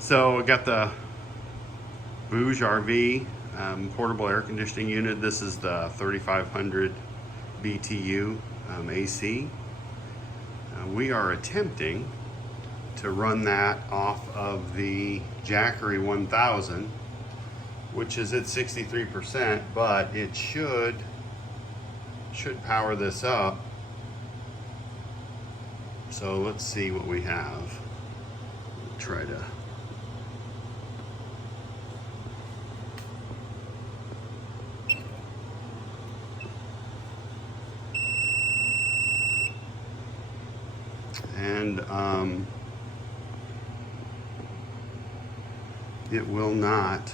So I got the BougeRV portable air conditioning unit. This is the 3500 BTU AC. We are attempting to run that off of the Jackery 1000, which is at 63%, but it should power this up. So let's see what we have. Try to it will not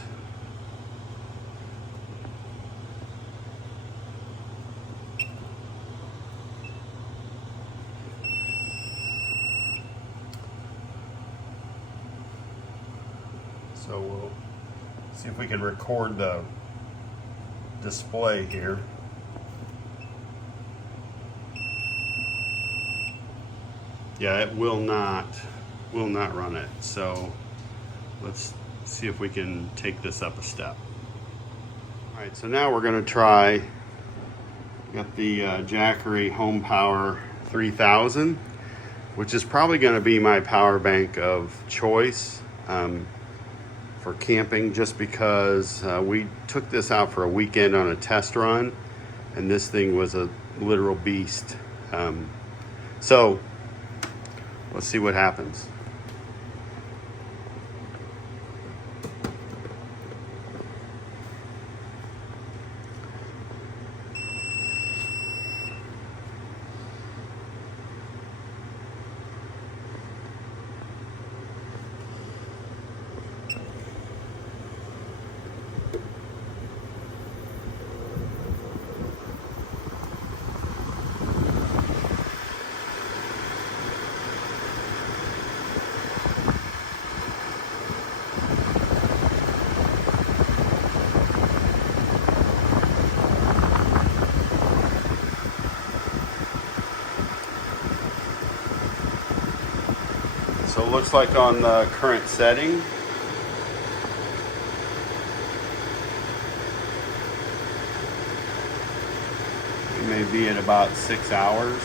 so we'll see if we can record the display here. Yeah, it will not run it. So let's see if we can take this up a step. All right, so now we're going to try. Got the Jackery Home Power 3000, which is probably going to be my power bank of choice for camping, just because we took this out for a weekend on a test run, and this thing was a literal beast. So let's see what happens. So it looks like on the current setting, we may be at about 6 hours.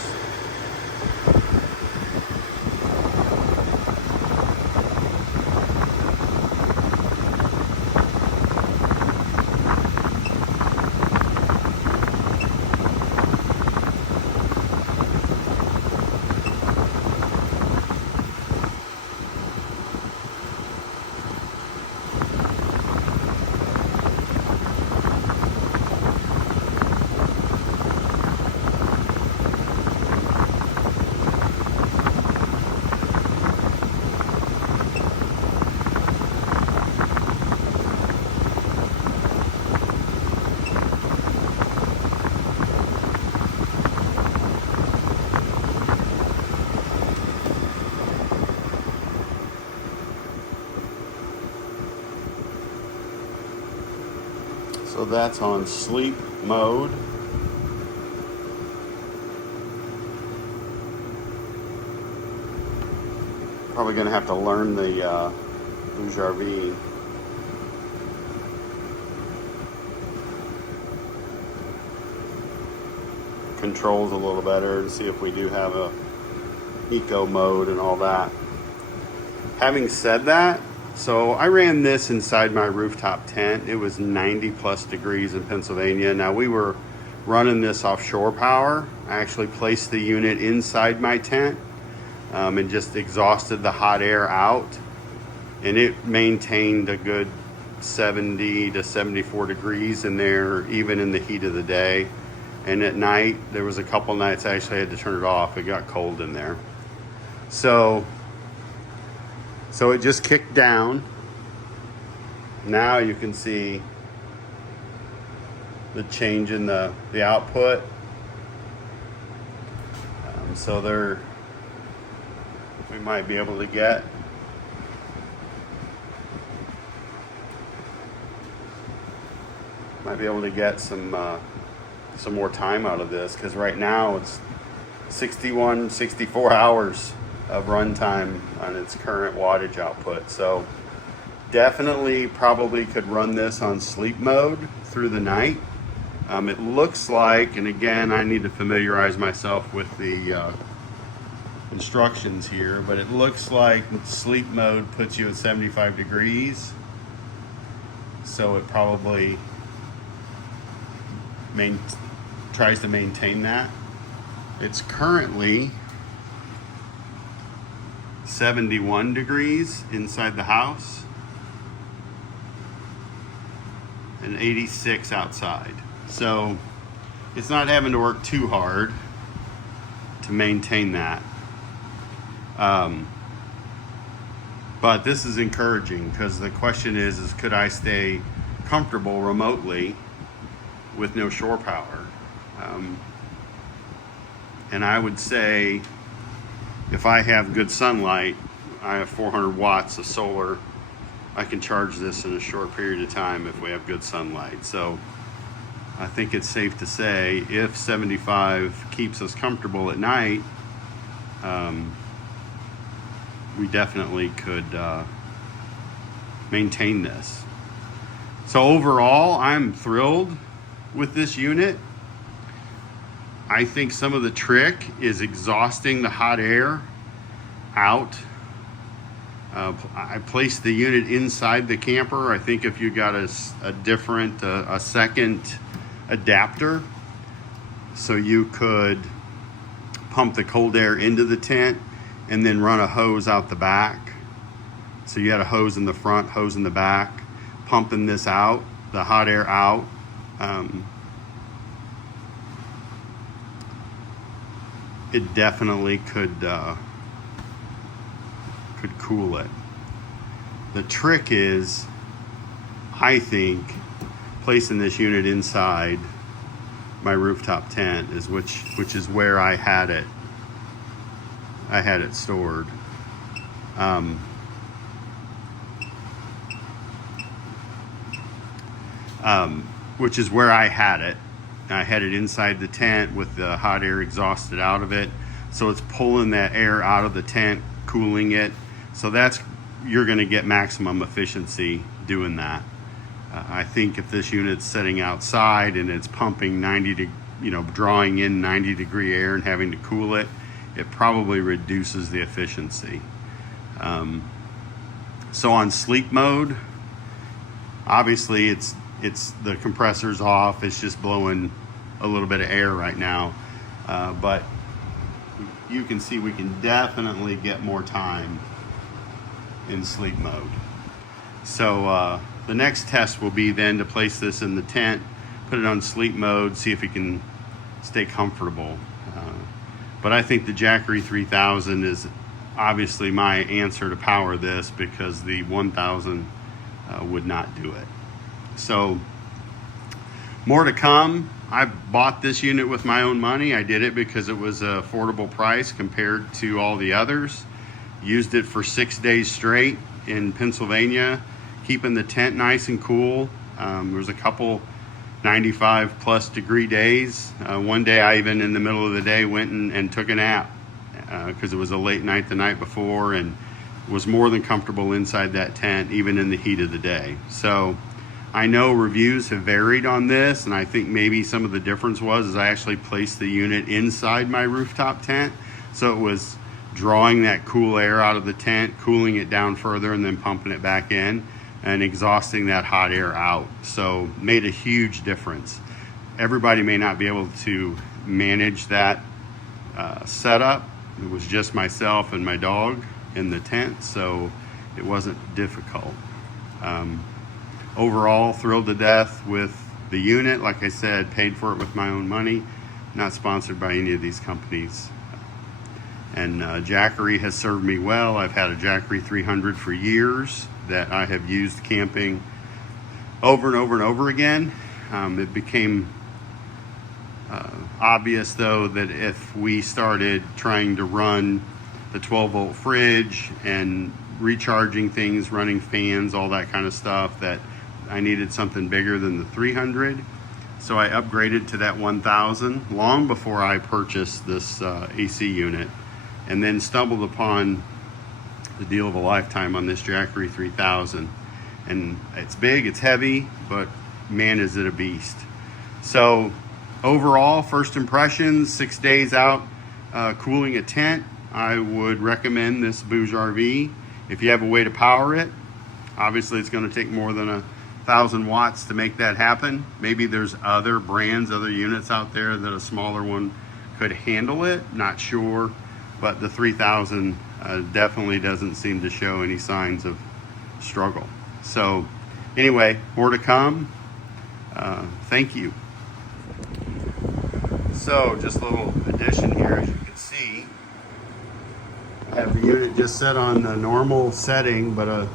So that's on sleep mode. Probably going to have to learn the BougeRV controls a little better, and see if we do have a eco mode and all that. Having said that, so I ran this inside my rooftop tent. It was 90 plus degrees in Pennsylvania. Now we were running this off shore power. I actually placed the unit inside my tent and just exhausted the hot air out. And it maintained a good 70 to 74 degrees in there, even in the heat of the day. And at night, there was a couple nights I actually had to turn it off. It got cold in there. So it just kicked down. Now you can see the change in the output. So we might be able to get some more time out of this, because right now it's 64 hours of runtime on its current wattage output. So Definitely probably could run this on sleep mode through the night. It looks like, and again, I need to familiarize myself with the instructions here, but it looks like sleep mode puts you at 75 degrees. So it probably tries to maintain that. It's currently 71 degrees inside the house and 86 outside. So it's not having to work too hard to maintain that. But this is encouraging because the question is could I stay comfortable remotely with no shore power? And I would say if I have good sunlight, I have 400 watts of solar, I can charge this in a short period of time if we have good sunlight. So I think it's safe to say if 75 keeps us comfortable at night, we definitely could maintain this. So overall, I'm thrilled with this unit. I think some of the trick is exhausting the hot air out. I placed the unit inside the camper. I think if you got a second adapter, so you could pump the cold air into the tent and then run a hose out the back. So you had a hose in the front, hose in the back, pumping this out, the hot air out. It definitely could cool it. The trick is, I think, placing this unit inside my rooftop tent is which is where I had it. I had it stored. Which is where I had it. I had it inside the tent with the hot air exhausted out of it. So it's pulling that air out of the tent, cooling it. So you're gonna get maximum efficiency doing that. I think if this unit's sitting outside and it's pumping drawing in 90 degree air and having to cool it, it probably reduces the efficiency. So on sleep mode, obviously it's the compressor's off. It's just blowing a little bit of air right now, but you can see we can definitely get more time in sleep mode. So the next test will be then to place this in the tent, put it on sleep mode, see if it can stay comfortable. But I think the Jackery 3000 is obviously my answer to power this, because the 1000 would not do it. So more to come. I bought this unit with my own money. I did it because it was an affordable price compared to all the others. Used it for 6 days straight in Pennsylvania, keeping the tent nice and cool. There was a couple 95 plus degree days. One day I even in the middle of the day went and took a nap because it was a late night the night before, and was more than comfortable inside that tent even in the heat of the day. So I know reviews have varied on this, and I think maybe some of the difference was I actually placed the unit inside my rooftop tent, so it was drawing that cool air out of the tent, cooling it down further, and then pumping it back in and exhausting that hot air out. So made a huge difference. Everybody may not be able to manage that setup. It was just myself and my dog in the tent, so it wasn't difficult. Overall, thrilled to death with the unit. Like I said, paid for it with my own money, not sponsored by any of these companies. And Jackery has served me well. I've had a Jackery 300 for years that I have used camping over and over and over again. It became obvious though that if we started trying to run the 12-volt fridge and recharging things, running fans, all that kind of stuff, that I needed something bigger than the 300. So I upgraded to that 1000 long before I purchased this AC unit, and then stumbled upon the deal of a lifetime on this Jackery 3000. And it's big, it's heavy, but man, is it a beast. So overall, first impressions, 6 days out cooling a tent, I would recommend this BougeRV. If you have a way to power it, obviously it's going to take more than 1,000 watts to make that happen. Maybe there's other brands, other units out there that a smaller one could handle it, not sure. But the 3,000 definitely doesn't seem to show any signs of struggle. So anyway, more to come. Thank you. So just a little addition here, as you can see, I have the unit just set on the normal setting, but a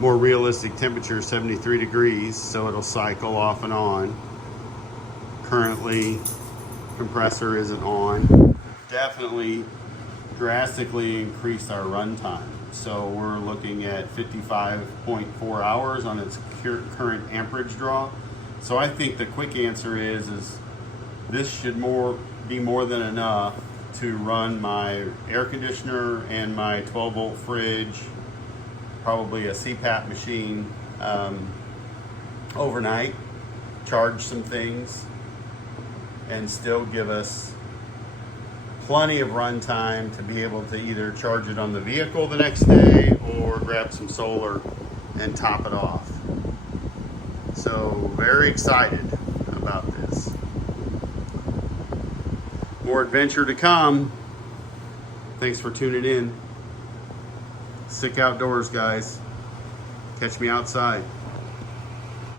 more realistic temperature, 73 degrees, so it'll cycle off and on. Currently, compressor isn't on. Definitely drastically increased our runtime. So we're looking at 55.4 hours on its current amperage draw. So I think the quick answer is this should be more than enough to run my air conditioner and my 12-volt fridge, probably a CPAP machine overnight, charge some things, and still give us plenty of run time to be able to either charge it on the vehicle the next day or grab some solar and top it off. So very excited about this. More adventure to come. Thanks for tuning in. Sick outdoors, guys. Catch me outside.